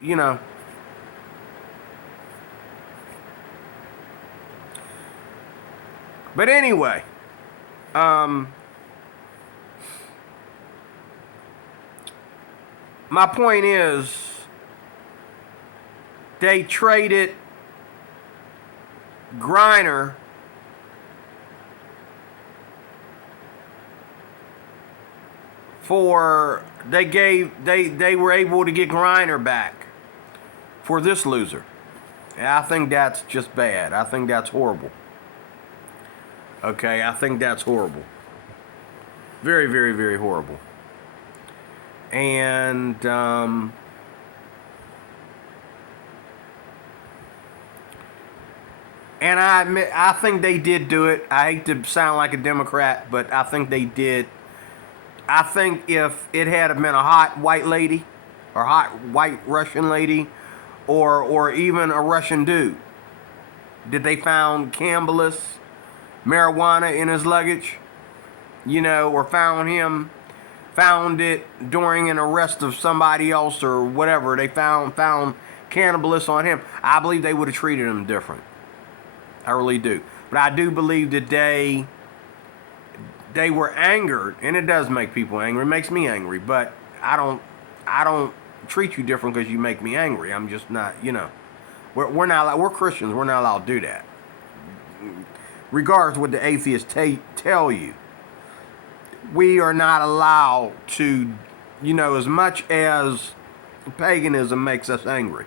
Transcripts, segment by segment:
you know. But anyway, my point is, they traded Griner for they were able to get Griner back for this loser. And I think that's just bad. I think that's horrible. Okay, I think that's horrible. Very, very, very horrible. And I admit, I think they did do it. I hate to sound like a Democrat, but I think they did. I think if it had been a hot white lady, or hot white Russian lady, or even a Russian dude, that they found cannabis, marijuana in his luggage, or found it during an arrest of somebody else or whatever. They found cannabis on him. I believe they would have treated him different. I really do. But I do believe that they were angered, and it does make people angry. It makes me angry, but I don't treat you different because you make me angry. I'm just not, we're not, we're Christians. We're not allowed to do that. Regardless of what the atheists tell you, we are not allowed to, as much as paganism makes us angry.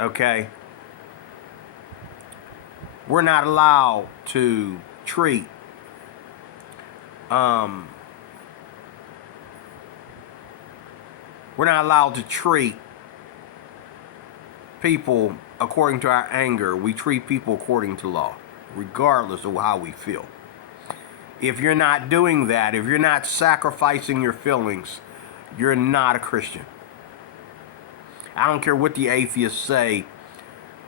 Okay? We're not allowed to treat we're not allowed to treat people according to our anger. We treat people according to law, regardless of how we feel. If you're not doing that, if you're not sacrificing your feelings, you're not a Christian. I don't care what the atheists say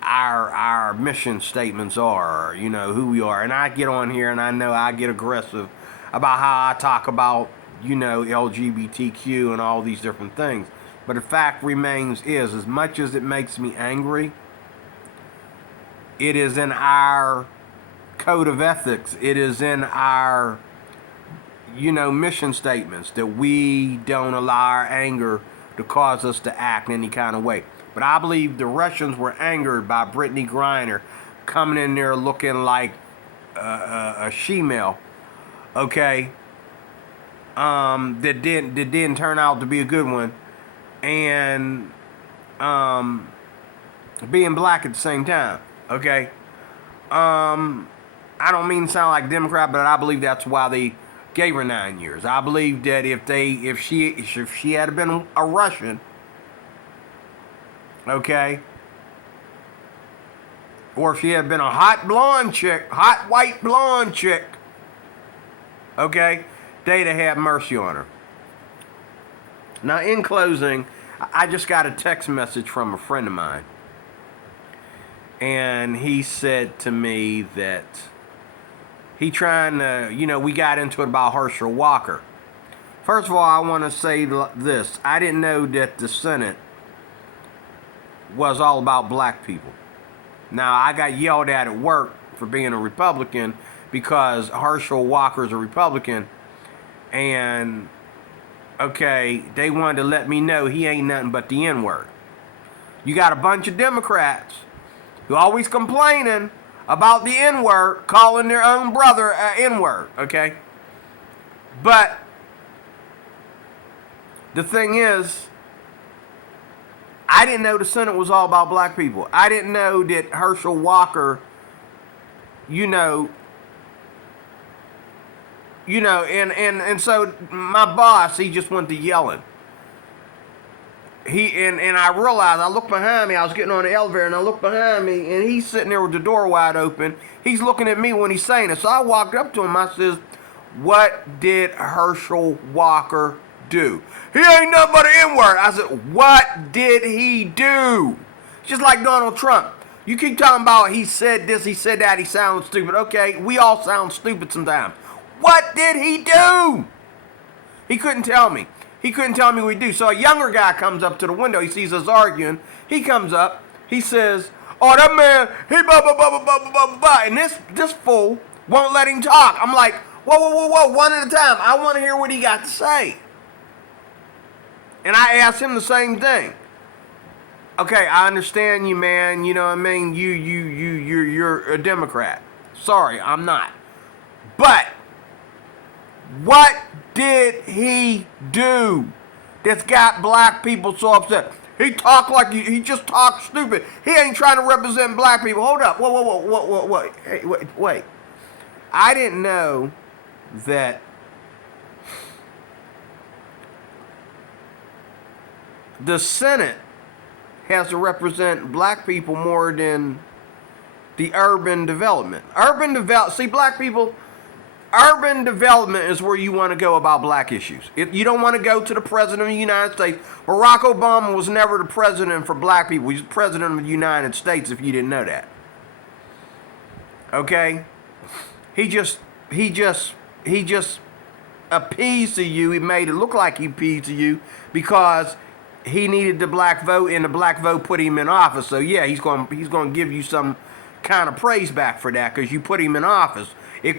our mission statements are, who we are. And I get on here and I know I get aggressive about how I talk about, LGBTQ and all these different things. But the fact remains is, as much as it makes me angry, it is in our code of ethics. It is in our, mission statements that we don't allow our anger to cause us to act in any kind of way. But I believe the Russians were angered by Brittany Griner coming in there looking like a she-male, okay, that didn't turn out to be a good one, and being black at the same time, okay. I don't mean to sound like a Democrat, but I believe that's why they gave her 9 years. I believe that if she had been a Russian, okay, or if she had been a hot white blonde chick, okay, they'd have had mercy on her. Now, in closing, I just got a text message from a friend of mine, and he said to me that he trying to, we got into it about Herschel Walker. First of all, I want to say this. I didn't know that the Senate was all about black people. Now, I got yelled at work for being a Republican because Herschel Walker's a Republican, and okay, they wanted to let me know he ain't nothing but the N-word. You got a bunch of Democrats who always complaining about the N-word, calling their own brother N-word, okay? But the thing is, I didn't know the Senate was all about black people. I didn't know that Herschel Walker, and so my boss, he just went to yelling. And I realized, I looked behind me, I was getting on the elevator, and I looked behind me, and he's sitting there with the door wide open. He's looking at me when he's saying it. So I walked up to him, I says, "What did Herschel Walker do?" "He ain't nothing but an N-word." I said, "What did he do?" Just like Donald Trump. You keep talking about he said this, he said that, he sounds stupid. Okay, we all sound stupid sometimes. What did he do? He couldn't tell me. He couldn't tell me what to do. So a younger guy comes up to the window. He sees us arguing. He comes up. He says, "Oh, that man, he blah, blah, blah, blah, blah, blah, blah, blah." And this fool won't let him talk. I'm like, whoa, whoa, whoa, whoa, one at a time. I want to hear what he got to say. And I asked him the same thing. Okay, I understand you, man. You know what I mean? You're a Democrat. Sorry, I'm not. But what did he do that's got black people so upset? He talked like he just talked stupid. He ain't trying to represent black people. Hold up. Whoa, whoa, whoa, whoa, whoa. Hey, wait. I didn't know that the Senate has to represent black people more than the urban development. See, black people, urban development is where you want to go about black issues. You don't want to go to the president of the United States. Barack Obama was never the president for black people. He's the president of the United States, if you didn't know that. Okay? He just appeased to you. He made it look like he appeased to you because he needed the black vote, and the black vote put him in office. So yeah, he's going to give you some kind of praise back for that because you put him in office. He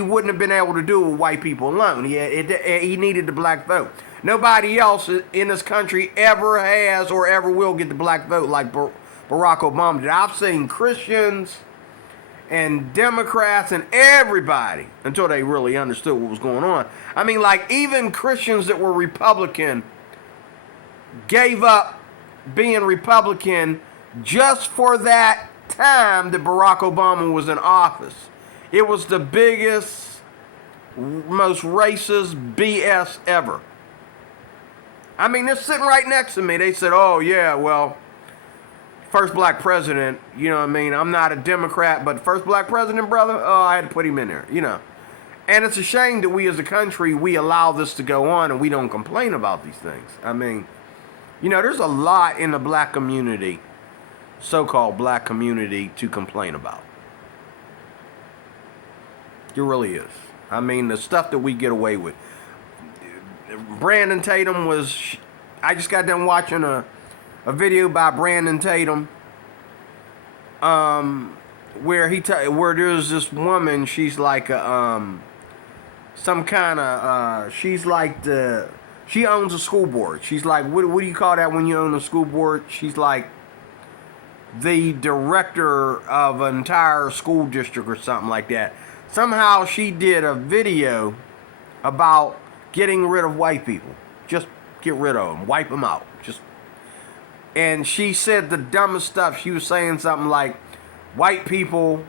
wouldn't have been able to do it with white people alone. He needed the black vote. Nobody else in this country ever has or ever will get the black vote like Barack Obama did. I've seen Christians and Democrats and everybody, until they really understood what was going on. I mean, like, even Christians that were Republican gave up being Republican just for that time that Barack Obama was in office. It was the biggest, most racist BS ever. I mean, they're sitting right next to me. They said, "Oh, yeah, well, first black president, you know what I mean? I'm not a Democrat, but first black president, brother, oh, I had to put him in there, you know." And it's a shame that we as a country, we allow this to go on and we don't complain about these things. I mean, you know, there's a lot in the black community, so-called black community, to complain about. There really is. I mean, the stuff that we get away with. Brandon Tatum I just got done watching a video by Brandon Tatum, where where there's this woman, she's like some kind of, she's like she owns a school board. She's like, what do you call that when you own a school board? She's like the director of an entire school district or something like that. Somehow she did a video about getting rid of white people. Just get rid of them. Wipe them out. And she said the dumbest stuff. She was saying something like, white people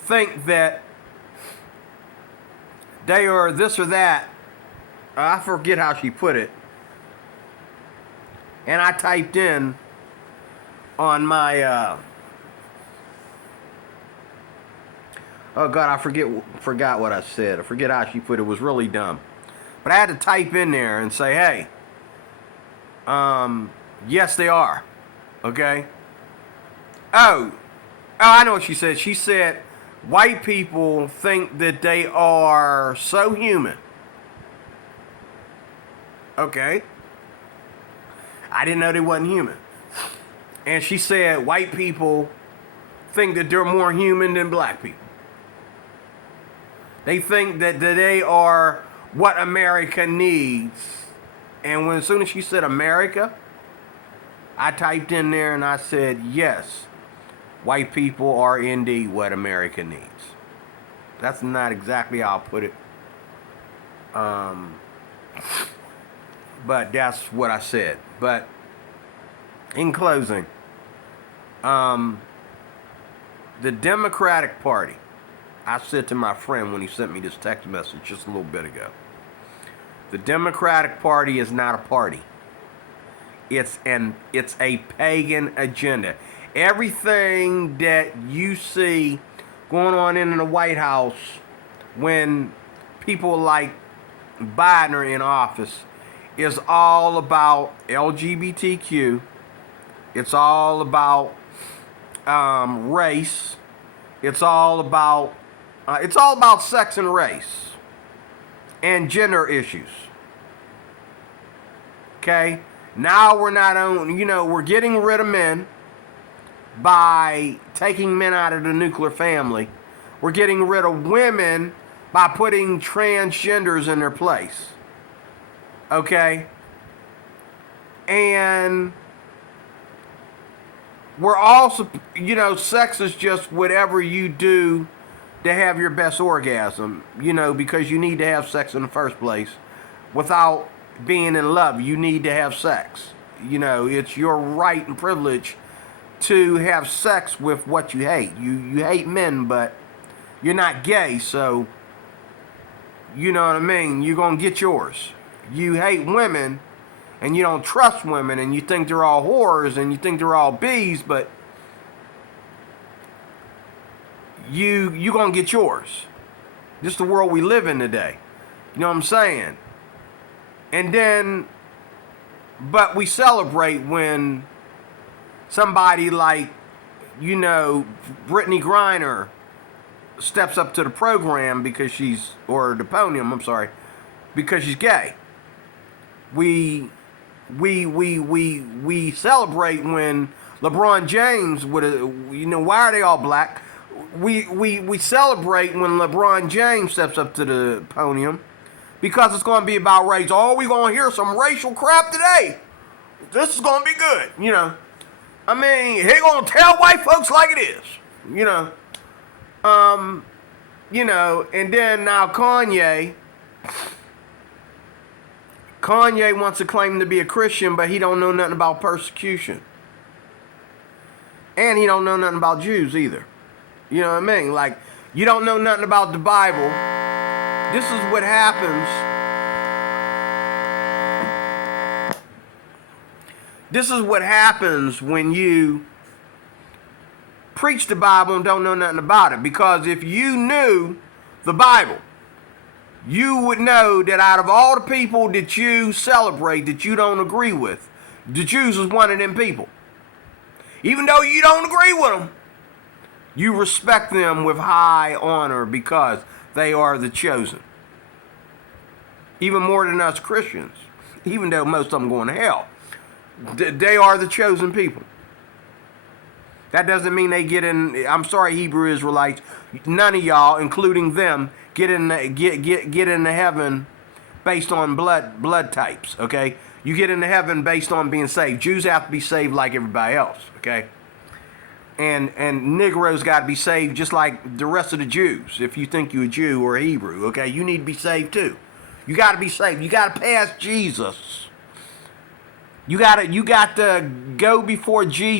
think that they are this or that. I forget how she put it. And I typed in on my oh God, I forgot what I said. I forget how she put it. It was really dumb. But I had to type in there and say, hey, yes, they are. Okay? Oh, I know what she said. She said, white people think that they are so human. Okay? I didn't know they wasn't human. And she said, white people think that they're more human than black people. They think that they are what America needs. And as soon as she said America, I typed in there and I said, yes, white people are indeed what America needs. That's not exactly how I put it. But that's what I said. But in closing, the Democratic Party, I said to my friend when he sent me this text message just a little bit ago, the Democratic Party is not a party. It's a pagan agenda. Everything that you see going on in the White House when people like Biden are in office is all about LGBTQ. It's all about race. It's all about sex and race and gender issues. Okay? Now we're not on, we're getting rid of men by taking men out of the nuclear family. We're getting rid of women by putting transgenders in their place. Okay? And we're also, sex is just whatever you do to have your best orgasm, because you need to have sex in the first place. Without being in love, you need to have sex. It's your right and privilege to have sex with what you hate. You hate men, but you're not gay, so you know what I mean? You're going to get yours. You hate women, and you don't trust women, and you think they're all whores, and you think they're all bees, but you going to get yours. This is the world we live in today. You know what I'm saying? And then, but we celebrate when somebody like, Brittany Griner steps up to the program because or the podium, I'm sorry, because she's gay. We celebrate when LeBron James why are they all black? We celebrate when LeBron James steps up to the podium because it's going to be about race. Oh, we're going to hear some racial crap today. This is going to be good, I mean, he going to tell white folks like it is, and then now Kanye wants to claim to be a Christian, but he don't know nothing about persecution. And he don't know nothing about Jews either. You know what I mean? Like, you don't know nothing about the Bible. This is what happens. This is what happens when you preach the Bible and don't know nothing about it. Because if you knew the Bible, you would know that out of all the people that you celebrate that you don't agree with, the Jews is one of them people. Even though you don't agree with them, you respect them with high honor because they are the chosen. Even more than us Christians, even though most of them going to hell. They are the chosen people. That doesn't mean they get in. I'm sorry, Hebrew Israelites. None of y'all, including them, get into heaven based on blood types. Okay, you get into heaven based on being saved. Jews have to be saved like everybody else. Okay, and Negroes got to be saved just like the rest of the Jews. If you think you're a Jew or a Hebrew, okay, you need to be saved too. You got to be saved. You got to pass Jesus. You got to go before Jesus.